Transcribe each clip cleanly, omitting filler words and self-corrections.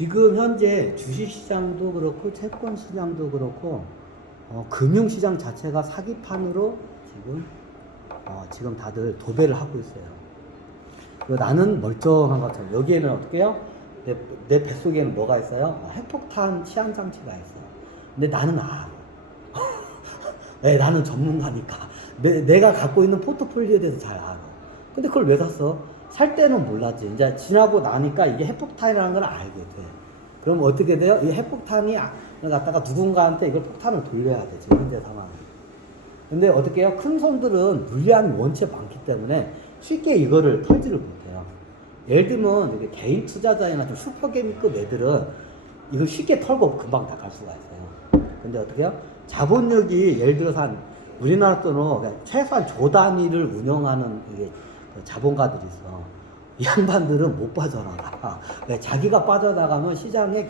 지금 현재 주식시장도 그렇고 채권시장도 그렇고 금융시장 자체가 사기판으로 지금 다들 도배를 하고 있어요. 그리고 나는 멀쩡한 것처럼 여기에는 어떻게 해요? 내 뱃속에는 뭐가 있어요? 핵폭탄 시한 장치가 있어요. 근데 나는 알아. 네, 나는 전문가니까 내가 갖고 있는 포트폴리오에 대해서 잘 알아. 근데 그걸 왜 샀어? 살 때는 몰랐지. 이제 지나고 나니까 이게 핵폭탄이라는 걸 알게 돼. 그럼 어떻게 돼요? 이 핵폭탄이 갖다가 누군가한테 이걸 폭탄을 돌려야 돼. 지금 현재 상황에. 근데 어떻게 해요? 큰 손들은 물량이 원체 많기 때문에 쉽게 이거를 털지를 못해요. 예를 들면 이게 개인 투자자나 좀 슈퍼개미급 애들은 이거 쉽게 털고 금방 나갈 수가 있어요. 근데 어떻게 해요? 자본력이 예를 들어서 우리나라 돈으로 최소한 조 단위를 운영하는 이게 자본가들이 있어. 이 양반들은 못 빠져나가. 자기가 빠져나가면 시장에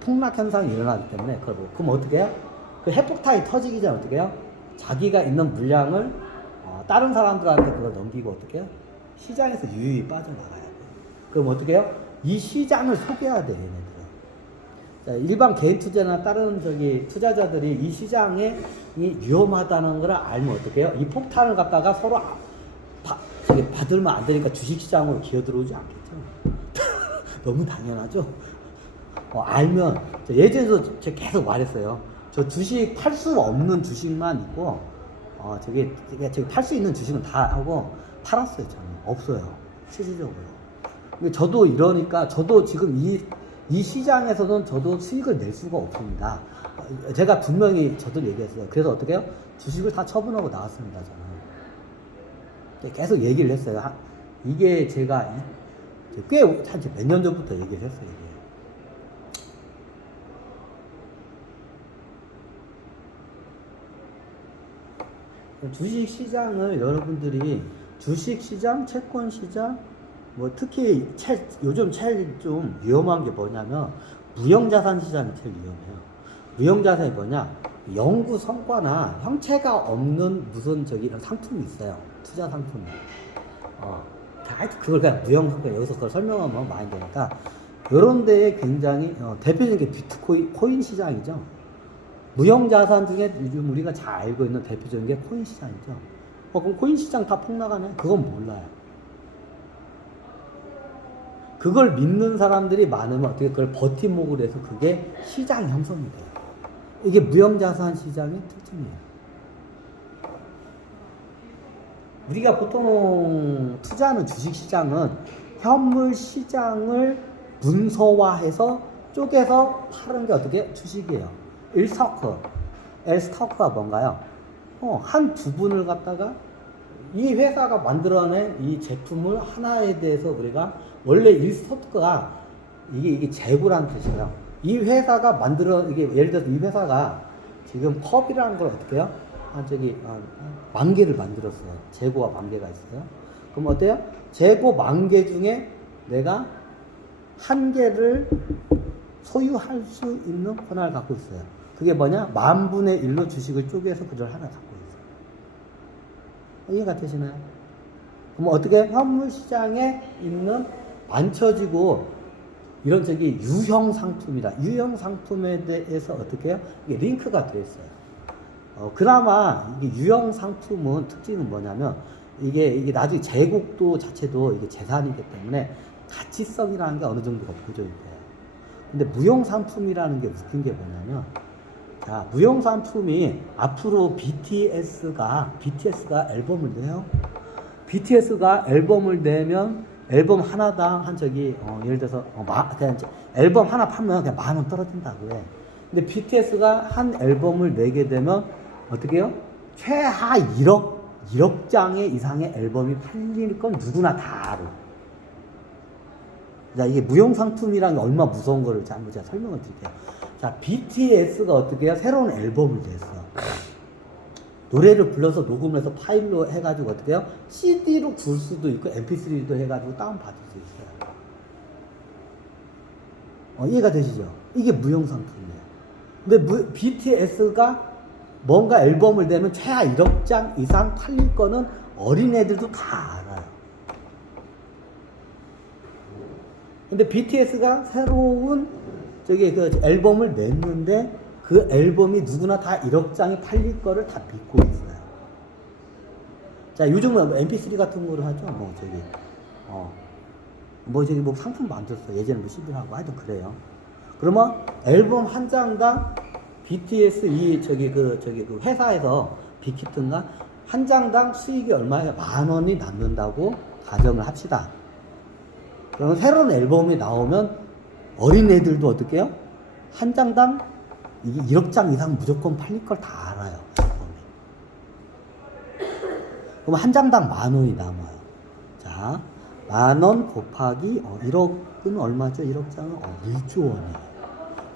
폭락 현상이 일어나기 때문에 그럼 어떻게 해요? 그 핵폭탄이 터지기 전에 어떻게 해요? 자기가 있는 물량을 다른 사람들한테 그걸 넘기고 어떻게 해요? 시장에서 유유히 빠져나가야 돼. 그럼 어떻게 해요? 이 시장을 속여야 돼, 얘네들은. 자, 일반 개인 투자나 다른 투자자들이 이 시장에 위험하다는 걸 알면 어떻게 해요? 이 폭탄을 갖다가 서로 받으면 안 되니까 주식시장으로 기어들어오지 않겠죠. 너무 당연하죠. 알면 예전에도 제가 계속 말했어요. 저 주식 팔 수 없는 주식만 있고 저기 팔 수 있는 주식은 다 하고 팔았어요. 저는 없어요. 실질적으로. 근데 저도 이러니까 저도 지금 이 시장에서는 저도 수익을 낼 수가 없습니다. 제가 분명히 저도 얘기했어요. 그래서 어떻게 해요? 주식을 다 처분하고 나왔습니다. 저는. 계속 얘기를 했어요. 이게 제가 꽤 몇 년 전부터 얘기를 했어요. 이게. 주식시장을 여러분들이 주식시장, 채권시장, 뭐 특히 요즘 제일 좀 위험한 게 뭐냐면 무형자산 시장이 제일 위험해요. 무형자산이 뭐냐? 연구 성과나 형체가 없는 무슨 이런 상품이 있어요. 투자 상품이. 하여튼 그걸 그냥 무형상품 여기서 그걸 설명하면 많이 되니까 이런 데에 굉장히 대표적인 게 코인 시장이죠. 무형자산 중에 요즘 우리가 잘 알고 있는 대표적인 게 코인 시장이죠. 그럼 코인 시장 다 폭락하네? 그건 몰라요. 그걸 믿는 사람들이 많으면 어떻게 그걸 버팀목을 해서 그게 시장 형성이 돼요. 이게 무형자산 시장의 특징이에요. 우리가 보통 투자하는 주식시장은 현물 시장을 문서화해서 쪼개서 파는 게 어떻게? 주식이에요. L스토크가 뭔가요? 한 부분을 갖다가 이 회사가 만들어낸 이 제품을 하나에 대해서 우리가 원래 L스토크가 이게 재고라는 뜻이에요. 이 회사가 이게 예를 들어서 이 회사가 지금 컵이라는 걸 어떻게 해요? 만 개를 만들었어요. 재고가 만 개가 있어요. 그럼 어때요? 재고 만 개 중에 내가 한 개를 소유할 수 있는 권한을 갖고 있어요. 그게 뭐냐? 10,000분의 1로 주식을 쪼개서 그걸 하나 갖고 있어요. 이해가 되시나요? 그럼 어떻게 현물 시장에 있는 만쳐지고 이런 유형 상품이다. 유형 상품에 대해서 어떻게 해요? 이게 링크가 되어 있어요. 그나마 이게 유형 상품은 특징은 뭐냐면 이게 나중에 재고도 자체도 이게 재산이기 때문에 가치성이라는 게 어느 정도가 보존이 돼요. 근데 무형 상품이라는 게 웃긴 게 뭐냐면 자, 무형 상품이 앞으로 BTS가 앨범을 내요. BTS가 앨범을 내면 앨범 하나당 예를 들어서 그냥 앨범 하나 팔면 그냥 10,000원 떨어진다고 해. 근데 BTS가 한 앨범을 내게 되면 어떻게 해요? 최하 1억 장의 이상의 앨범이 팔릴 건 누구나 다 알아. 자, 이게 무형상품이란 게 얼마나 무서운 거를 한번 제가 설명을 드릴게요. 자, BTS가 어떻게 해요? 새로운 앨범을 냈어. 노래를 불러서 녹음을 해서 파일로 해가지고 어떻게 해요? CD로 굴 수도 있고 MP3도 해가지고 다운받을 수 있어요. 이해가 되시죠? 이게 무형상품이에요. 근데 BTS가 뭔가 앨범을 내면 최하 1억 장 이상 팔릴 거는 어린애들도 다 알아요. 근데 BTS가 새로운 저기 그 앨범을 냈는데 그 앨범이 누구나 다 1억 장이 팔릴 거를 다 믿고 있어요. 자, 요즘은 MP3 같은 거를 하죠. 뭐 저기 뭐 저기 뭐 상품 만들었어. 예전에 뭐 CD하고 하여튼 그래요. 그러면 앨범 한 장당 BTS 그 회사에서 빅히트인가 한 장당 수익이 얼마야? 10,000원이 남는다고 가정을 합시다. 그러면 새로운 앨범이 나오면 어린애들도 어떻게 해요? 한 장당 이게 1억 장 이상 무조건 팔릴 걸 다 알아요. 앨범이. 그럼 한 장당 10,000원이 남아요. 자, 10,000원 곱하기 1억은 얼마죠? 1억 장은 1조 원이에요.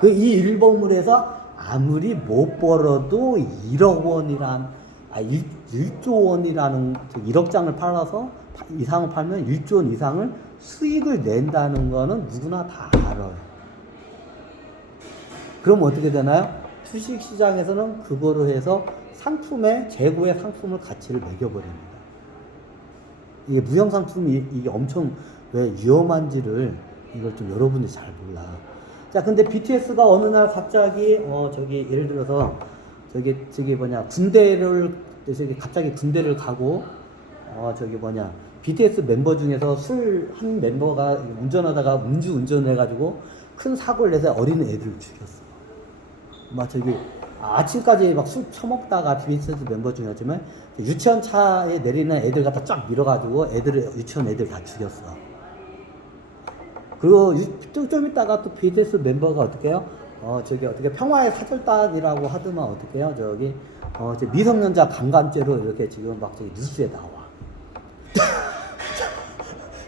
그 이 앨범을 해서 아무리 못 벌어도 1억 원이란 1조 원이라는 1억 장을 팔아서 이상을 팔면 1조 원 이상을 수익을 낸다는 거는 누구나 다 알아요. 그럼 어떻게 되나요? 주식 시장에서는 그거로 해서 재고의 상품을 가치를 매겨버립니다. 이게 무형 상품이 이게 엄청 왜 위험한지를 이걸 좀 여러분이 잘 몰라. 자, 근데 BTS가 어느 날 갑자기 예를 들어서 갑자기 군대를 가고 BTS 멤버 중에서 한 멤버가 운전하다가 음주운전해가지고 큰 사고를 내서 어린 애들을 죽였어. 아침까지 막 술 처먹다가 BTS 멤버 중이었지만 유치원 차에 내리는 애들 갖다 쫙 밀어가지고 유치원 애들 다 죽였어. 그리고 좀 있다가 또 BTS 멤버가 어떻게 해요? 평화의 사절단이라고 하더만 어떻게 해요? 미성년자 강간죄로 이렇게 지금 뉴스에 나와.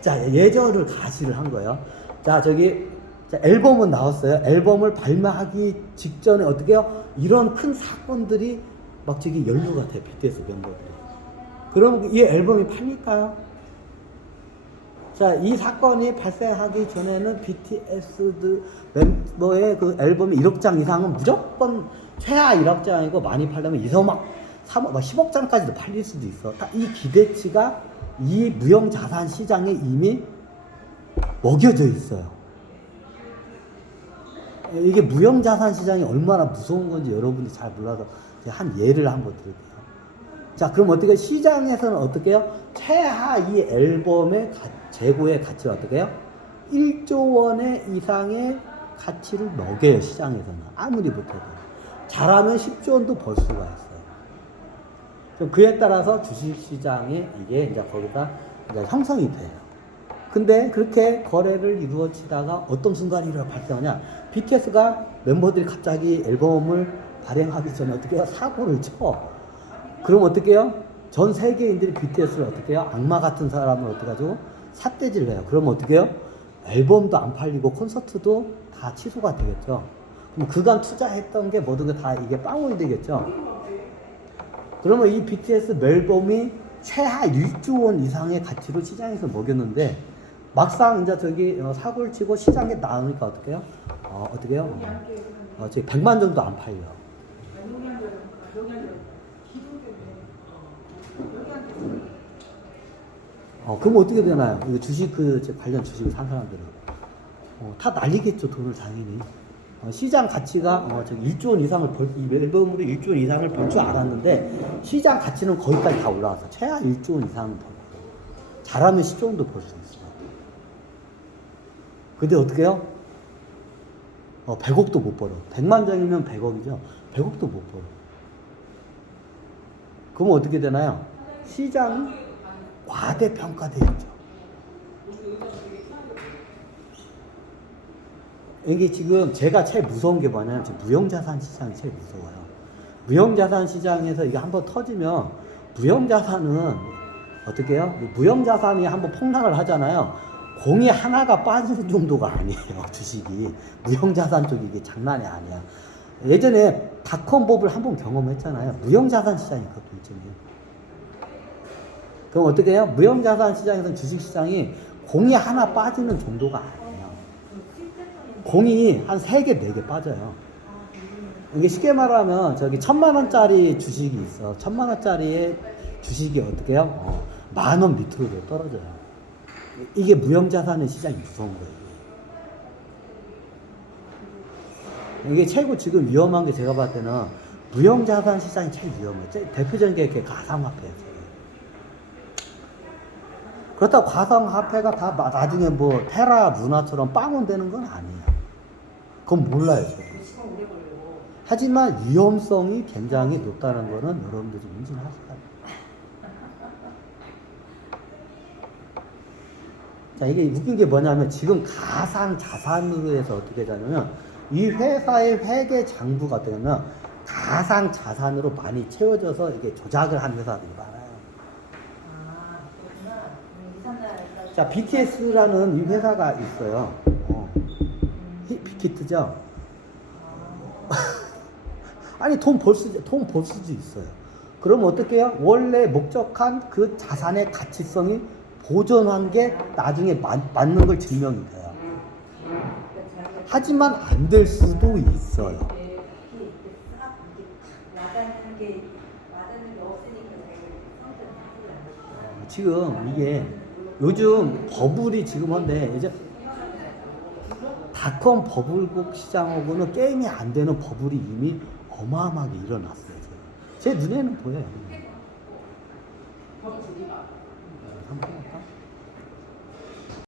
자, 예전을 가시를 한 거예요. 자, 앨범은 나왔어요. 앨범을 발매하기 직전에 어떻게 해요? 이런 큰 사건들이 연루가 돼, BTS 멤버들이. 그럼 이 앨범이 팔릴까요? 자, 이 사건이 발생하기 전에는 BTS 멤버의 그 앨범이 1억 장 이상은 무조건 최하 1억 장이고 많이 팔려면 2억 10억 장까지도 팔릴 수도 있어. 이 기대치가 이 무형자산 시장에 이미 먹여져 있어요. 이게 무형자산 시장이 얼마나 무서운 건지 여러분이 잘 몰라서 한 예를 한번 드릴게요. 자, 그럼 어떻게 시장에서는 어떻게 해요? 최하 이 앨범의 재고의 가치가 어떻게 해요? 1조 원의 이상의 가치를 먹여요, 시장에서는. 아무리 못해도. 잘하면 10조 원도 벌 수가 있어요. 그럼 그에 따라서 주식시장에 이게 이제 거기다 이제 형성이 돼요. 근데 그렇게 거래를 이루어지다가 어떤 순간이 발생하냐? BTS가 멤버들이 갑자기 앨범을 발행하기 전에 어떻게 해요? 사고를 쳐. 그럼 어떻게 해요? 전 세계인들이 BTS를 어떻게 해요? 악마 같은 사람을 어떻게 하죠? 삿대질을 해요. 그럼 어떻게 해요? 앨범도 안 팔리고 콘서트도 다 취소가 되겠죠. 그럼 그간 투자했던 게 모든 게 다 이게 빵원이 되겠죠. 그러면 이 BTS 앨범이 최하 1조 원 이상의 가치로 시장에서 먹였는데 막상 이제 사고를 치고 시장에 나오니까 어떻게 해요? 어떻게 해요? 100만 정도 안 팔려. 그럼 어떻게 되나요? 주식 관련 주식을 산 사람들은 다 날리겠죠, 돈을 당연히. 시장 가치가 1조 원 이상을 이 앨범으로 1조 원 이상을 벌 줄 알았는데 시장 가치는 거기까지 다 올라와서 최하 1조 원 이상은 벌고 잘하면 10조 원도 벌 수 있어요. 근데 어떻게 해요? 100억도 못 벌어. 100만 장이면 100억이죠. 100억도 못 벌어. 그럼 어떻게 되나요? 시장이 과대평가되었죠. 이게 지금 제가 제일 무서운 게 뭐냐면 무형자산 시장이 제일 무서워요. 무형자산 시장에서 이게 한번 터지면 무형자산은 어떻게 해요? 무형자산이 한번 폭락을 하잖아요. 공이 하나가 빠지는 정도가 아니에요. 주식이. 무형자산 쪽이 이게 장난이 아니야. 예전에 닷컴법을 한번 경험했잖아요. 무형자산 시장이 그것도 일종의. 그럼 어떻게 해요? 무형자산 시장에서는 주식시장이 공이 하나 빠지는 정도가 아니에요. 공이 한 3개, 4개 빠져요. 이게 쉽게 말하면 1,000만원짜리 주식이 있어. 1,000만원짜리의 주식이 어떻게 해요? 10,000원 밑으로 떨어져요. 이게 무형자산의 시장이 무서운 거예요. 이게 최고 지금 위험한 게 제가 봤을 때는 무형자산 시장이 제일 위험해요. 대표적인 게 이렇게 가상화폐예요. 그렇다고 가상화폐가 다 나중에 뭐 테라 문화처럼 빵원되는 건 아니에요. 그건 몰라요. 저도. 하지만 위험성이 굉장히 높다는 거는 여러분들이 인지를 하셔야 돼요. 자, 이게 웃긴 게 뭐냐면 지금 가상 자산으로 해서 어떻게 되냐면 이 회사의 회계 장부가 어떻게 되냐면 가상 자산으로 많이 채워져서 이게 조작을 한 회사들이 많아요. 자, BTS라는 이 회사가 있어요. 빅히트죠. 아니 돈 벌 수도 있어요. 그럼 어떻게 해요? 원래 목적한 그 자산의 가치성이 보존한 게 나중에 맞는 걸 증명이 돼요. 하지만 안 될 수도 있어요. 지금 이게 요즘 버블이 지금 한데 이제 닷컴 버블국 시장하고는 게임이 안 되는 버블이 이미 어마어마하게 일어났어요. 제 눈에는 보여요. 한번 해볼까?